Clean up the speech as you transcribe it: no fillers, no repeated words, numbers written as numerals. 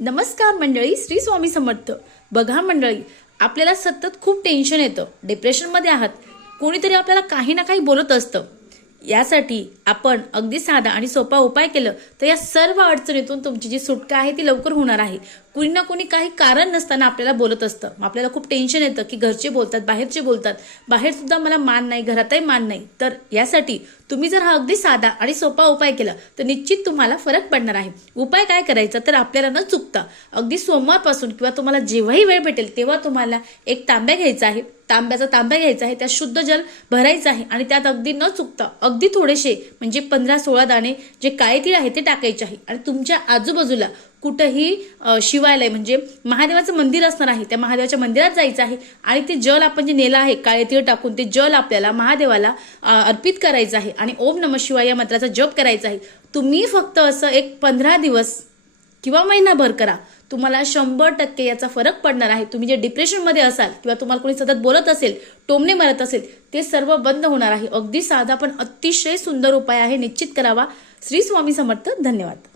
नमस्कार मंडळी, श्री स्वामी समर्थ। बघा मंडळी, आपल्याला सतत खूप टेन्शन येतं, डिप्रेशनमध्ये आहात, कोणीतरी आपल्याला काही ना काही बोलत असतं। यासाठी आपण अगदी साधा आणि सोपा उपाय केलं तर या सर्व अडचणीतून तुमची जी सुटका आहे ती लवकर होणार आहे। कुणी ना कुणी काही कारण नसताना आपल्याला बोलत असतं, आपल्याला खूप टेन्शन येतं की घरचे बोलतात, बाहेरचे बोलतात, बाहेर सुद्धा मला मान नाही, घरातही मान नाही। तर यासाठी तुम्ही जर हा अगदी साधा आणि सोपा उपाय केला तर निश्चित तुम्हाला फरक पडणार आहे। उपाय काय करायचा तर आपल्याला न चुकता अगदी सोमवारपासून किंवा तुम्हाला जेव्हाही वेळ भेटेल तेव्हा तुम्हाला एक तांब्या घ्यायचा आहे, तांब्याचा तांब्या घ्यायचा आहे, त्यात शुद्ध जल भरायचं आहे आणि त्यात अगदी न चुकता अगदी थोडेसे म्हणजे 15-16 दाणे जे काळे तीळ आहे ते टाकायचे आहे आणि तुमच्या आजूबाजूला कुठेही शिवालय म्हणजे महादेवाचं मंदिर असणार आहे, त्या महादेवाच्या मंदिरात जायचं आहे आणि ते जल आपण जे नेलं आहे काळे तीळ टाकून ते जल आपल्याला महादेवाला अर्पित करायचं आहे आणि ओम नमः शिवाय या मंत्राचा जप करायचा आहे। तुम्ही फक्त असं एक 15 दिवस किंवा महिनाभर करा, तुम्हाला 100% याचा फरक पडणार आहे। तुम्ही जे डिप्रेशन मध्ये असाल किंवा तुम्हाला कोणी सतत बोलत असेल, टोमणे मारत असेल, ते सर्व बंद होणार आहे। अगदी साधा पण अतिशय सुंदर उपाय आहे, निश्चित करावा। श्री स्वामी समर्थ। धन्यवाद।